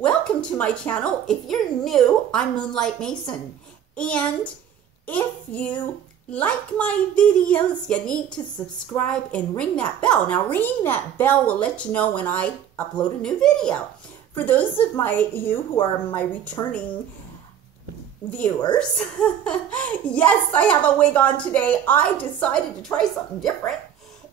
Welcome to my channel. If you're new, I'm Moonlight Mason. And if you like my videos, you need to subscribe and ring that bell. Now, ringing that bell will let you know when I upload a new video. For those of you who are my returning viewers, yes, I have a wig on today. I decided to try something different.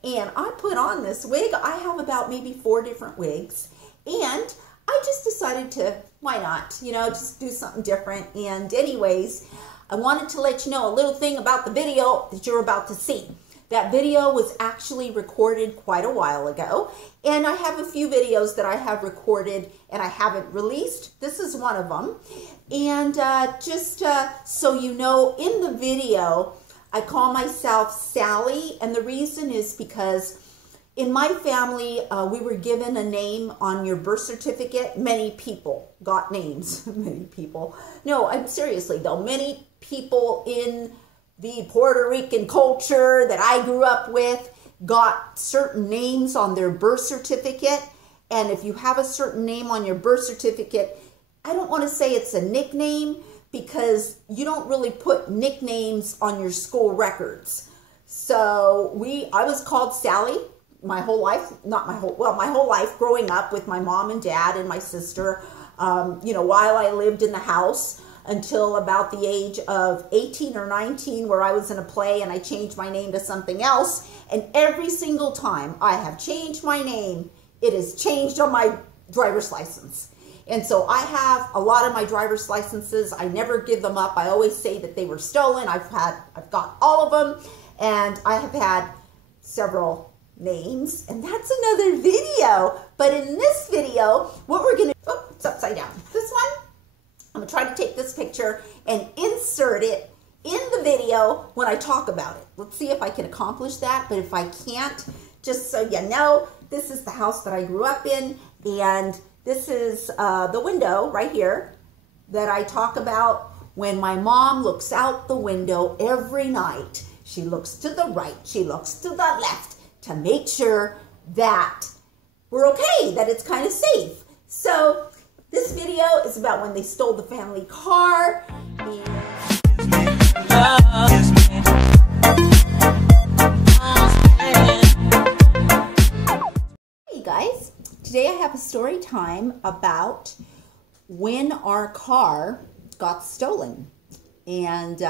And I put on this wig. I have about maybe 4 different wigs. And I just decided to, why not, just do something different. And anyways, I wanted to let you know a little thing about the video that you're about to see. That video was actually recorded quite a while ago. And I have a few videos that I have recorded and I haven't released. This is one of them. And just so you know, in the video, I call myself Sally. And the reason is because in my family, we were given a name on your birth certificate. Many people got names. Many people. No, I'm seriously though. Many people in the Puerto Rican culture that I grew up with got certain names on their birth certificate. And if you have a certain name on your birth certificate, I don't want to say it's a nickname because you don't really put nicknames on your school records. So I was called Sally my whole life, my whole life growing up with my mom and dad and my sister, while I lived in the house until about the age of 18 or 19 where I was in a play and I changed my name to something else. And every single time I have changed my name, it is changed on my driver's license. And so I have a lot of my driver's licenses. I never give them up. I always say that they were stolen. I've got all of them, and I have had several names, and that's another video. But in this video, what we're gonna, it's upside down. This one, I'm gonna try to take this picture and insert it in the video when I talk about it. Let's see if I can accomplish that, but if I can't, just so you know, this is the house that I grew up in, and this is the window right here that I talk about when my mom looks out the window every night. She looks to the right, she looks to the left, to make sure that we're okay, that it's kind of safe. So this video is about when they stole the family car. Hey guys, today I have a story time about when our car got stolen. And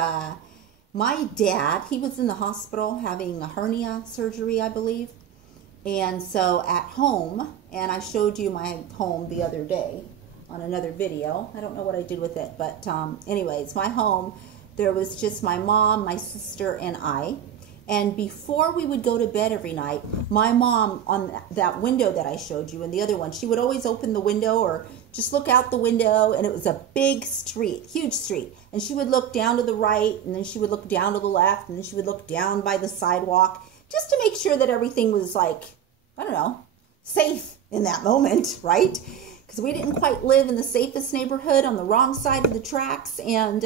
my dad, he was in the hospital having a hernia surgery, I believe. And so at home, and I showed you my home the other day on another video. I don't know what I did with it, but anyways, my home, there was just my mom, my sister, and I. And before we would go to bed every night, my mom, on that window that I showed you and the other one, she would always open the window or just look out the window, and it was a big street, huge street. And she would look down to the right, and then she would look down to the left, and then she would look down by the sidewalk just to make sure that everything was like, I don't know, safe in that moment, right? Because we didn't quite live in the safest neighborhood on the wrong side of the tracks. And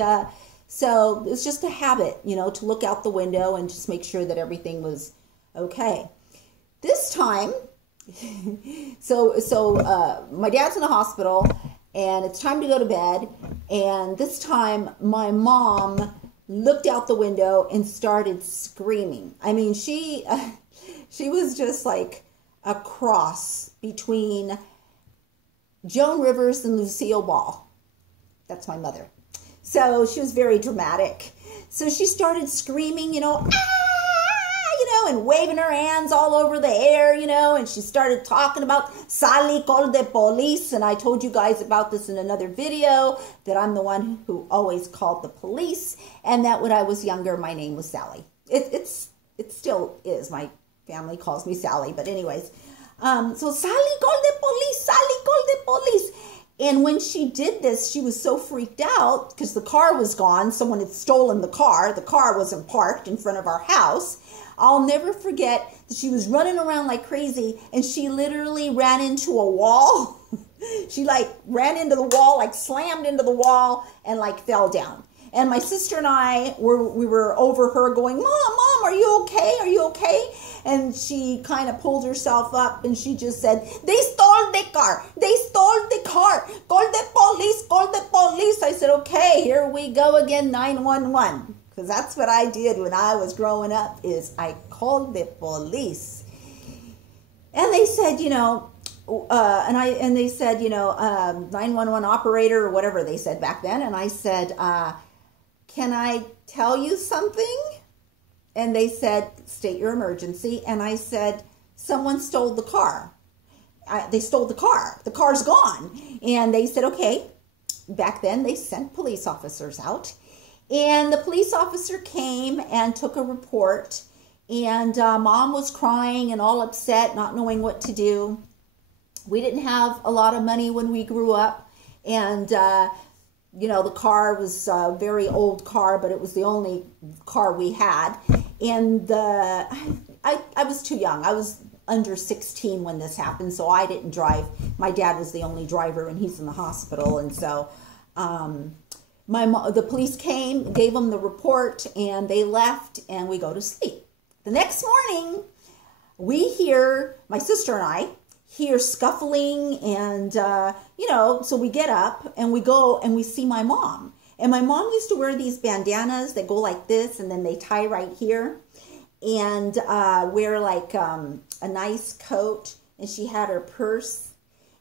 so it was just a habit, to look out the window and just make sure that everything was okay. This time, so my dad's in the hospital and it's time to go to bed. And this time my mom looked out the window and started screaming. I mean, she was just like a cross between Joan Rivers and Lucille Ball. That's my mother. So she was very dramatic. So she started screaming, and waving her hands all over the air, and she started talking about Sally called the police. And I told you guys about this in another video, that I'm the one who always called the police, and that when I was younger, my name was Sally. It still is. My family calls me Sally, but anyways. So Sally called the police, Sally called the police. And when she did this, she was so freaked out because the car was gone. Someone had stolen the car. The car wasn't parked in front of our house. I'll never forget that she was running around like crazy, and she literally ran into a wall. She ran into the wall, slammed into the wall, and fell down. And my sister and I we were over her going, Mom, are you okay? Are you okay? And she kind of pulled herself up and she just said, they stole the car. They stole the car. Call said, okay, here we go again, 911. Because that's what I did when I was growing up, is I called the police. And they said, you know, they said, you know, 911 operator or whatever they said back then. And I said, can I tell you something? And they said, state your emergency. And I said, someone stole the car. They stole the car. The car's gone. And they said, okay. Back then, they sent police officers out. And the police officer came and took a report. And Mom was crying and all upset, not knowing what to do. We didn't have a lot of money when we grew up. And, you know, the car was a very old car, but it was the only car we had. And I was too young. I was under 16 when this happened, so I didn't drive. My dad was the only driver, and he's in the hospital. And so the police came, gave them the report, and they left, and we go to sleep. The next morning, we hear, my sister and I, hear scuffling, and, you know, so we get up, and we go, and we see my mom. And my mom used to wear these bandanas that go like this, and then they tie right here, and wear like a nice coat, and she had her purse.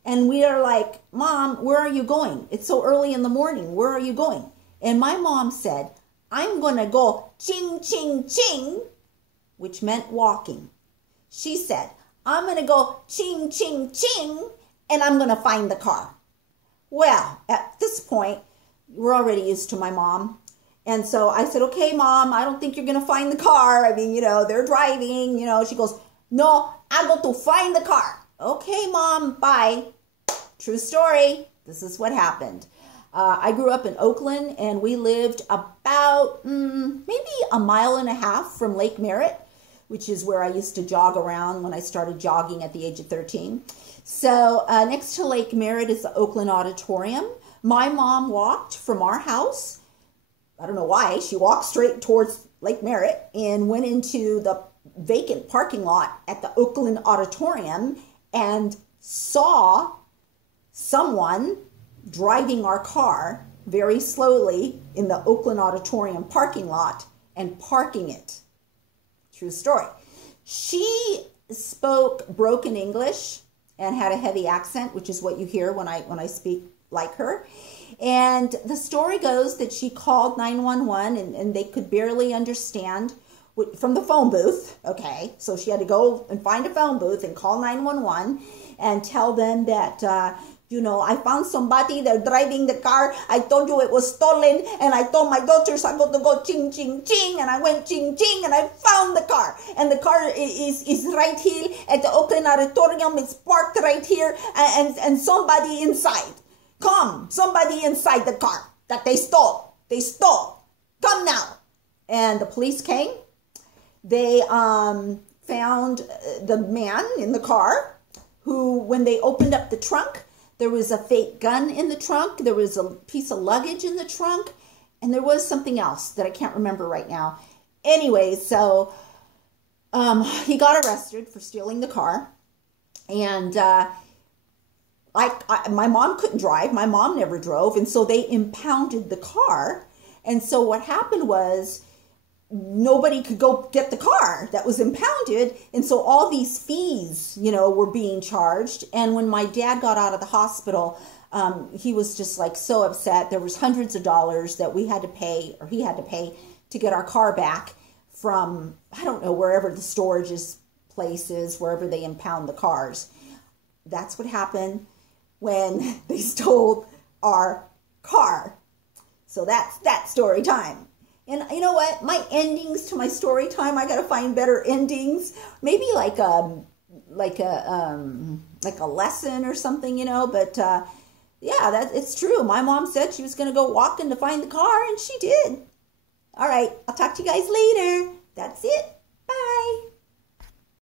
And we are like, Mom, where are you going? It's so early in the morning. Where are you going? And my mom said, I'm going to go ching, ching, ching, which meant walking. She said, I'm going to go ching, ching, ching, and I'm going to find the car. Well, at this point, we're already used to my mom. And so I said, okay, Mom, I don't think you're going to find the car. I mean, you know, they're driving, you know. She goes, no, I'm going to find the car. Okay, Mom, bye. True story. This is what happened. I grew up in Oakland, and we lived about maybe a mile and a half from Lake Merritt, which is where I used to jog around when I started jogging at the age of 13. So next to Lake Merritt is the Oakland Auditorium. My mom walked from our house. I don't know why. She walked straight towards Lake Merritt and went into the vacant parking lot at the Oakland Auditorium and saw someone driving our car very slowly in the Oakland Auditorium parking lot and parking it. True story. She spoke broken English and had a heavy accent, which is what you hear when I speak like her. And the story goes that she called 911 and they could barely understand from the phone booth. Okay, so she had to go and find a phone booth and call 911 and tell them that, you know, I found somebody, they're driving the car. I told you it was stolen, and I told my daughters I'm going to go ching, ching, ching, and I went ching, ching, and I found the car. And the car is right here at the Oakland Auditorium. It's parked right here, and somebody inside. Come, somebody inside the car that they stole. They stole. Come now. And the police came. They found the man in the car who, when they opened up the trunk, there was a fake gun in the trunk. There was a piece of luggage in the trunk. And there was something else that I can't remember right now. Anyway, so he got arrested for stealing the car. And my mom couldn't drive. My mom never drove. And so they impounded the car. And so what happened was nobody could go get the car that was impounded. And so all these fees, you know, were being charged. And when my dad got out of the hospital, he was just like so upset. There was hundreds of dollars that we had to pay, or he had to pay, to get our car back from, I don't know, wherever the storage place is, wherever they impound the cars. That's what happened when they stole our car. So that's that story time. And you know what? My endings to my story time, I gotta find better endings. Maybe like a lesson or something, you know. But yeah, it's true. My mom said she was gonna go walking to find the car, and she did. All right, I'll talk to you guys later. That's it.